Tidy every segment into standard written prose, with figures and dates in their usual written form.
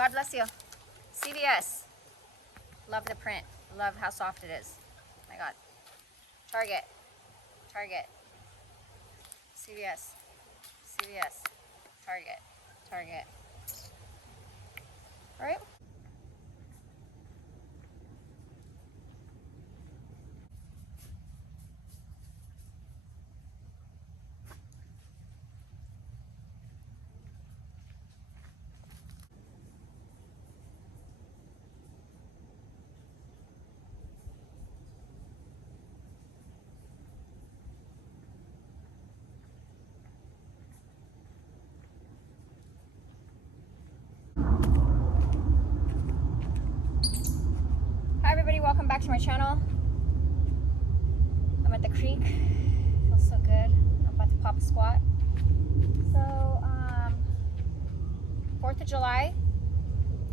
God bless you. CVS. Love the print. Love how soft it is. My God. Target. Target. CVS. CVS. Target. Target. All right. Hi everybody, welcome back to my channel. I'm at the creek. Feels so good. I'm about to pop a squat. So, 4th of July.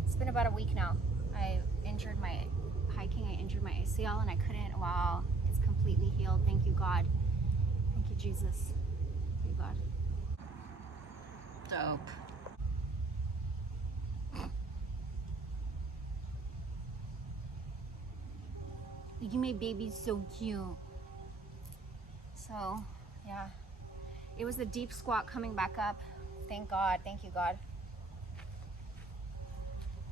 It's been about a week now. I injured my hiking. I injured my ACL and I couldn't. Wow, it's completely healed. Thank you, God. Thank you, Jesus. Thank you, God. Dope. Look at my baby, so cute. So, yeah. It was the deep squat coming back up. Thank God. Thank you, God.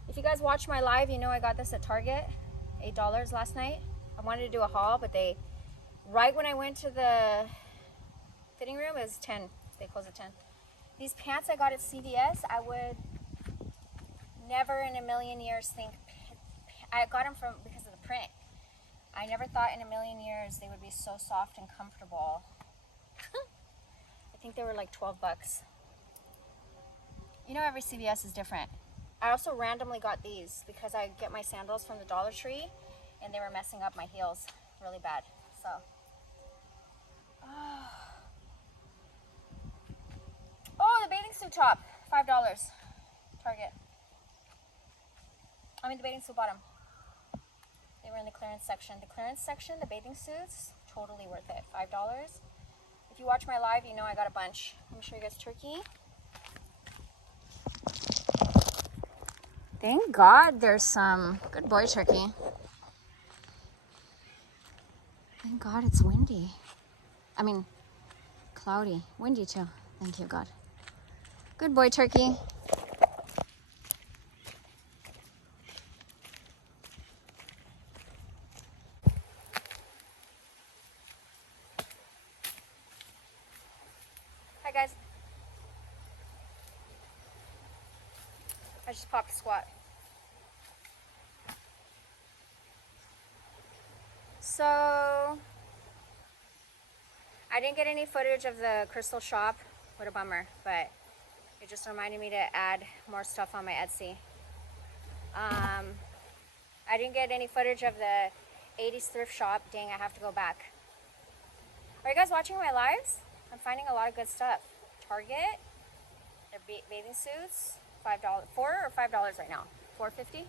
If you guys watch my live, you know I got this at Target. $8 last night. I wanted to do a haul, but right when I went to the fitting room, it was 10. They closed at 10. These pants I got at CVS, I would never in a million years think, I got them because of the print. I never thought in a million years they would be so soft and comfortable. I think they were like 12 bucks. You know, every CVS is different. I also randomly got these because I get my sandals from the Dollar Tree and they were messing up my heels really bad. So, oh, the bathing suit top, $5. Target. I mean the bathing suit bottom. They were in the clearance section. The clearance section, the bathing suits, totally worth it. $5. If you watch my live, you know I got a bunch. Let me show you guys turkey. Thank God there's some good boy turkey. Thank God it's windy. I mean, cloudy. Windy too. Thank you, God. Good boy turkey. Hi guys. I just popped a squat. So, I didn't get any footage of the crystal shop. What a bummer, but it just reminded me to add more stuff on my Etsy. I didn't get any footage of the 80s thrift shop. Dang, I have to go back. Are you guys watching my lives? I'm finding a lot of good stuff. Target, their bathing suits, $5, $4 or $5 right now, $4.50.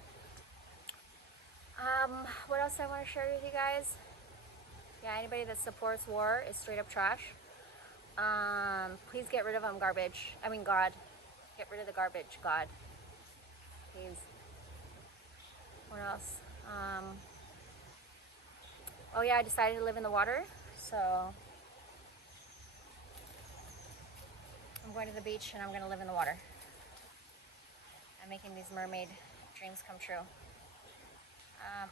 What else I want to share with you guys? Yeah, anybody that supports war is straight up trash. Please get rid of them, garbage. I mean, God. Get rid of the garbage, God. Please. What else? Oh yeah, I decided to live in the water, so I'm going to the beach and I'm going to live in the water. I'm making these mermaid dreams come true.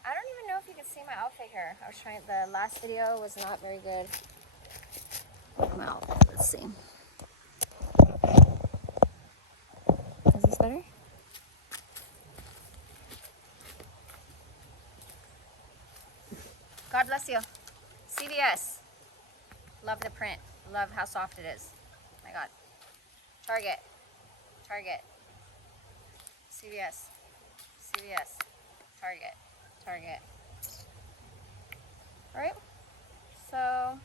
I don't even know if you can see my outfit here. I was trying, the last video was not very good. Well, let's see. Is this better? God bless you. CVS. Love the print. Love how soft it is. My God. Target. Target. CVS. CVS. Target. Target. All right. So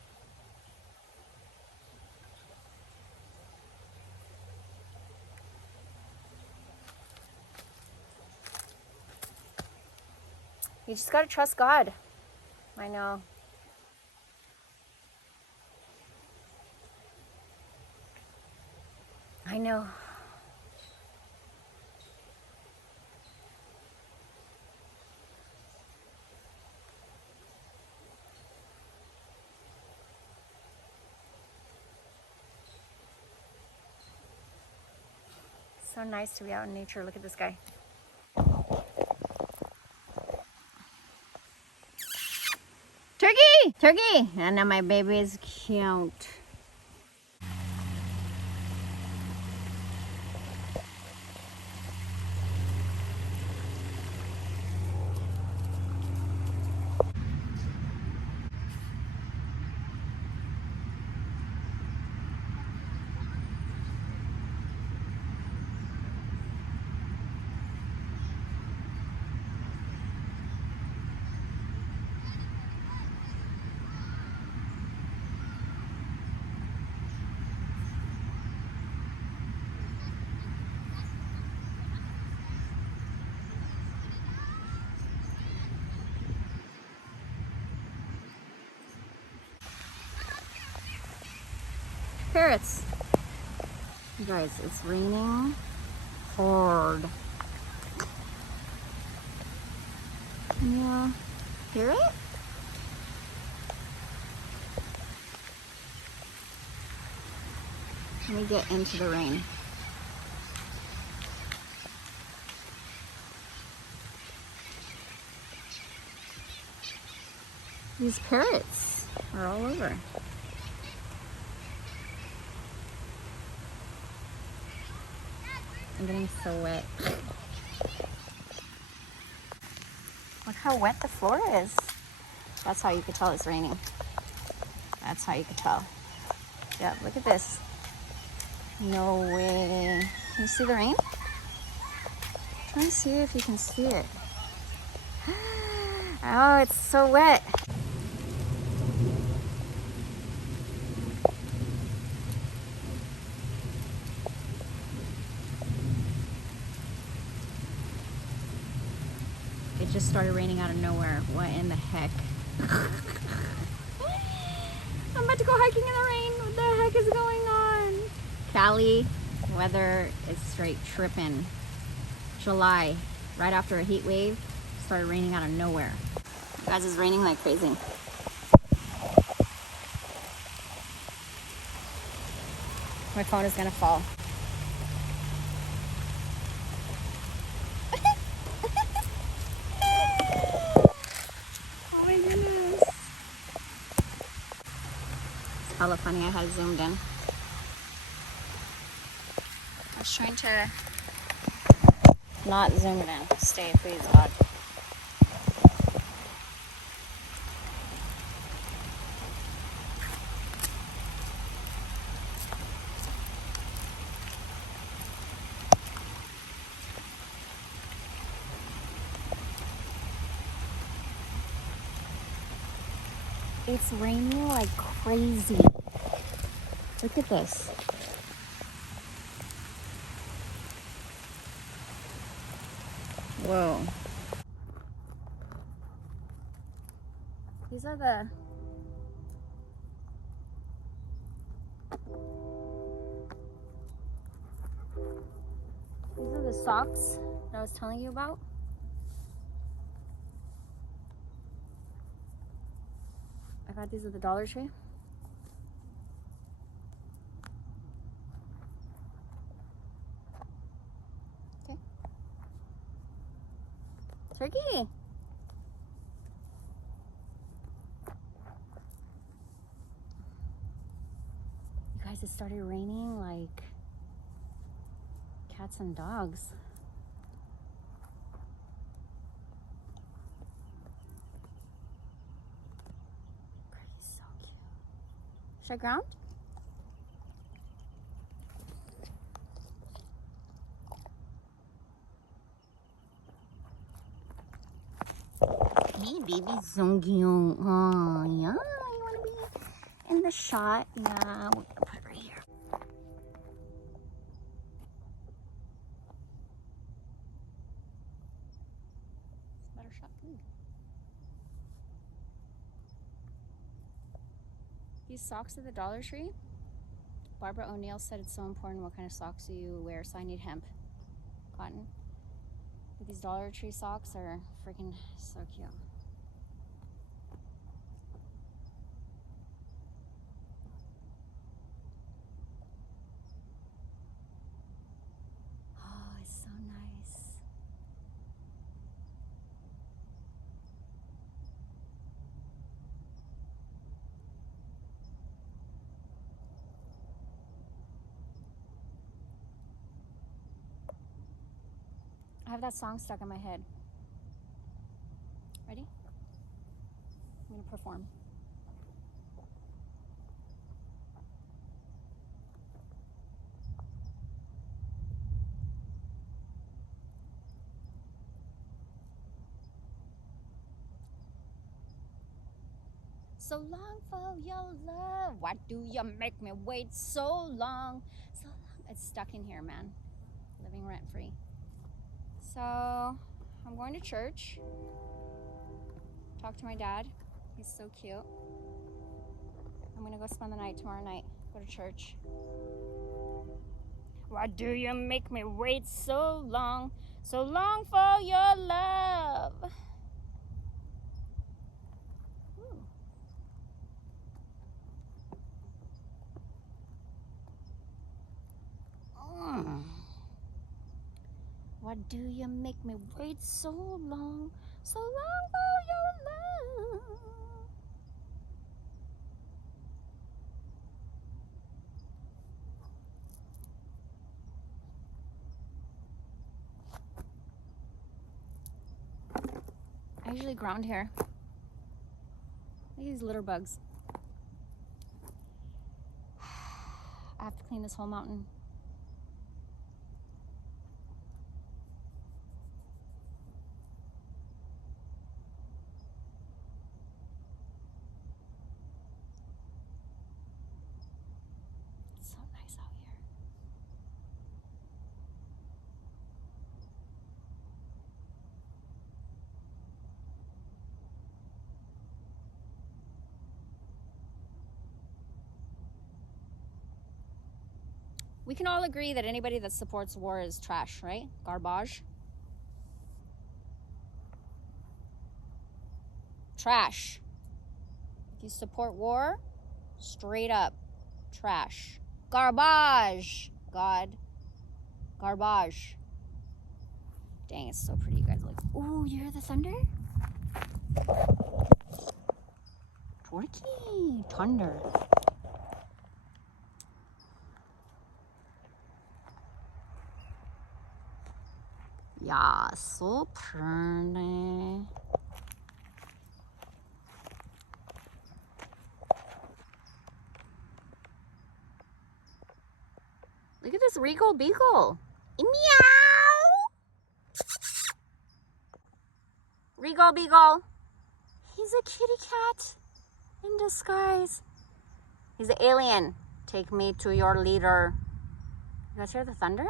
you just gotta trust God. I know. I know. So nice to be out in nature. Look at this guy. Turkey! Turkey! And now my baby is cute. Parrots. You guys, it's raining hard. Can you hear it? Let me get into the rain. These parrots are all over. I'm getting so wet. Look how wet the floor is. That's how you could tell it's raining. That's how you could tell. Yeah, look at this. No way. Can you see the rain? Try and see if you can see it. Oh, it's so wet. It just started raining out of nowhere. What in the heck? I'm about to go hiking in the rain. What the heck is going on? Cali, weather is straight tripping. July, right after a heat wave, started raining out of nowhere. Guys, it's raining like crazy. My phone is gonna fall. Oh my goodness. It's hella funny, I had it zoomed in. I was trying to not zoom it in. Stay, please, God. It's raining like crazy. Look at this. Whoa. These are the socks that I was telling you about. I got these at the Dollar Tree. Okay. Turkey! You guys, it started raining like cats and dogs. He's so cute. Should I ground? Hey, baby, so cute. Oh, yeah. You want to be in the shot? Yeah, we're gonna put it right here. It's a better shot. These socks at the Dollar Tree. Barbara O'Neill said it's so important what kind of socks you wear, so I need hemp, cotton. But these Dollar Tree socks are freaking so cute. I have that song stuck in my head. Ready? I'm gonna perform. So long for your love. Why do you make me wait so long? So long. It's stuck in here, man. Living rent free. So I'm going to church. Talk to my dad. He's so cute. I'm gonna go spend the night tomorrow night. Go to church. Why do you make me wait so long? So long for your love. Ooh. Why do you make me wait so long? So long for your love. I usually ground here. Look at these litter bugs. I have to clean this whole mountain. It's so nice out here. We can all agree that anybody that supports war is trash, right? Garbage. Trash. If you support war, straight up trash. Garbage. God. Garbage. Dang, it's so pretty, you guys. Like, ooh, you hear the thunder? Torquey. Thunder. Yeah, so pretty. Look at this Regal Beagle. Meow! Regal Beagle. He's a kitty cat in disguise. He's an alien. Take me to your leader. You guys hear the thunder?